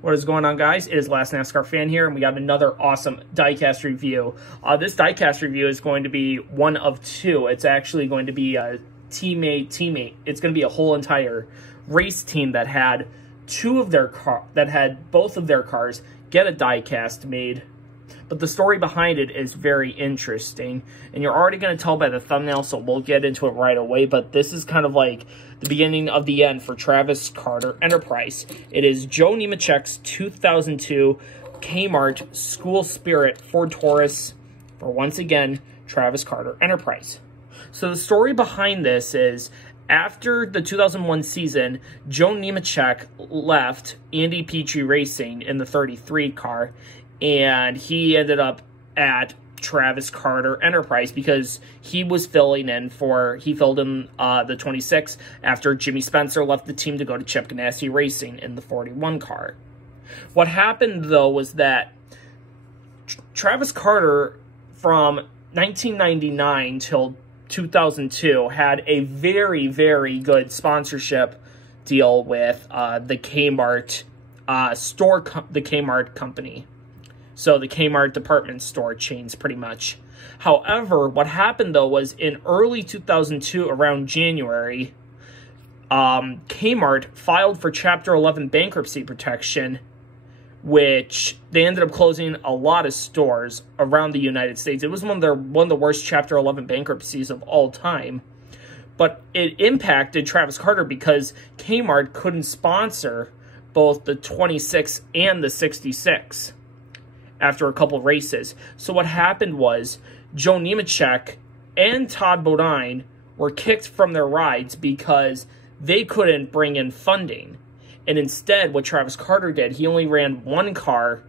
What is going on, guys? It is Last NASCAR Fan here, and we got another awesome diecast review. This diecast review is going to be one of two. It's actually going to be a teammate. It's going to be a whole entire race team that had both of their cars get a diecast made. But the story behind it is very interesting, and you're already going to tell by the thumbnail, so we'll get into it right away. But this is kind of like the beginning of the end for Travis Carter Enterprise. It is Joe Nemechek's 2002 Kmart School Spirit Ford Taurus for, once again, Travis Carter Enterprise. So the story behind this is, after the 2001 season, Joe Nemechek left Andy Petree Racing in the 33 car, and he ended up at Travis Carter Enterprise because he was filling in the 26 after Jimmy Spencer left the team to go to Chip Ganassi Racing in the 41 car. What happened, though, was that Travis Carter from 1999 till 2002 had a very, very good sponsorship deal with the Kmart the Kmart company. So the Kmart department store chains, pretty much. However, what happened, though, was in early 2002, around January, Kmart filed for Chapter 11 bankruptcy protection, which they ended up closing a lot of stores around the United States. It was one of the worst Chapter 11 bankruptcies of all time. But it impacted Travis Carter because Kmart couldn't sponsor both the 26 and the 66. After a couple races. So what happened was Joe Nemechek and Todd Bodine were kicked from their rides because they couldn't bring in funding. And instead, what Travis Carter did, he only ran one car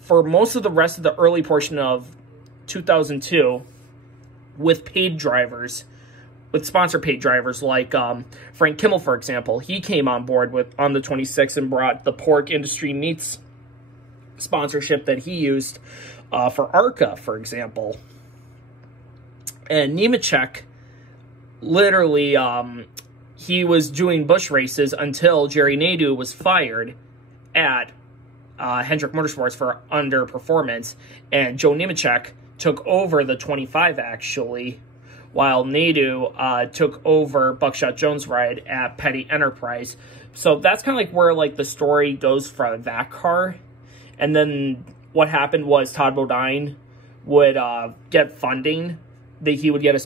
for most of the rest of the early portion of 2002 with paid drivers, with sponsor paid drivers like Frank Kimmel, for example. He came on board on the 26 and brought the Pork Industry Meats sponsorship that he used for ARCA, for example. And Nemechek, literally, he was doing Busch races until Jerry Nadeau was fired at Hendrick Motorsports for underperformance, and Joe Nemechek took over the 25, actually, while Nadeau took over Buckshot Jones' ride at Petty Enterprise. So that's kind of like where the story goes for that car. And then what happened was Todd Bodine would get funding. He would get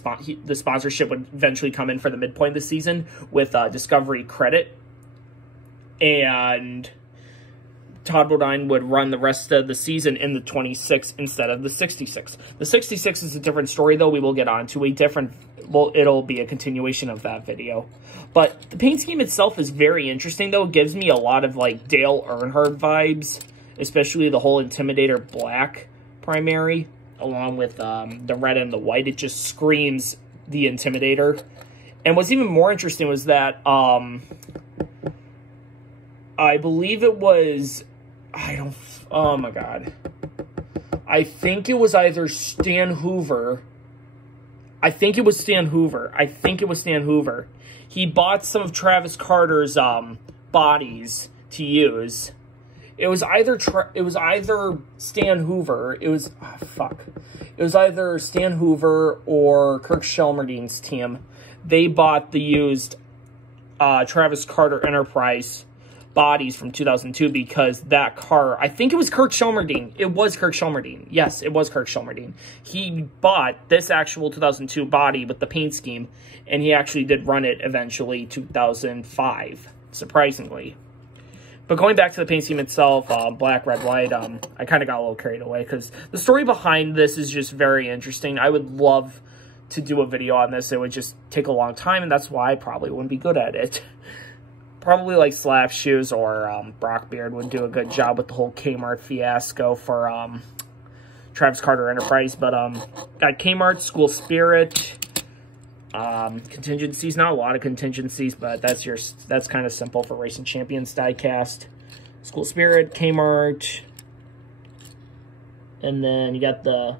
the sponsorship would eventually come in for the midpoint of the season with Discovery Credit. And Todd Bodine would run the rest of the season in the 26 instead of the 66. The 66 is a different story, though. We will get on to it'll be a continuation of that video. But the paint scheme itself is very interesting, though. It gives me a lot of Dale Earnhardt vibes, especially the whole Intimidator black primary, along with the red and the white. It just screams the Intimidator. And what's even more interesting was that I believe it was, oh my God. I think it was either Stan Hoover. I think it was Stan Hoover. He bought some of Travis Carter's bodies to use. It was either Stan Hoover. It was either Stan Hoover or Kirk Shelmerdine's team. They bought the used Travis Carter Enterprise bodies from 2002 because that car, I think it was Kirk Shelmerdine. It was Kirk Shelmerdine. Yes, it was Kirk Shelmerdine. He bought this actual 2002 body with the paint scheme, and he actually did run it eventually 2005, surprisingly. But going back to the paint scheme itself, black, red, white, I kind of got a little carried away because the story behind this is just very interesting. I would love to do a video on this. It would just take a long time, and that's why I probably wouldn't be good at it. Probably like Slap Shoes or Brock Beard would do a good job with the whole Kmart fiasco for Travis Carter Enterprise. But got Kmart, School Spirit, contingencies, not a lot of contingencies, but that's kind of simple for Racing Champions diecast. School Spirit, Kmart, and then you got the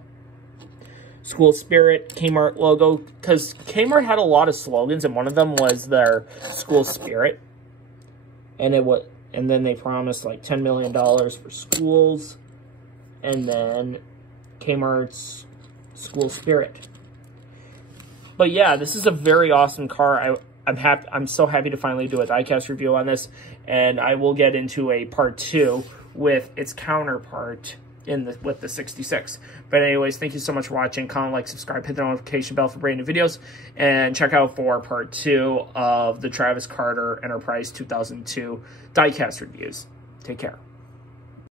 School Spirit Kmart logo, because Kmart had a lot of slogans, and one of them was their School Spirit. And And then they promised like $10 million for schools. And then Kmart's School Spirit. But yeah, this is a very awesome car. I'm so happy to finally do a diecast review on this, and I will get into a part 2 with its counterpart with the 66. But anyways, thank you so much for watching. Comment, like, subscribe, hit the notification bell for brand new videos, and check out for part 2 of the Travis Carter Enterprise 2002 diecast reviews. Take care.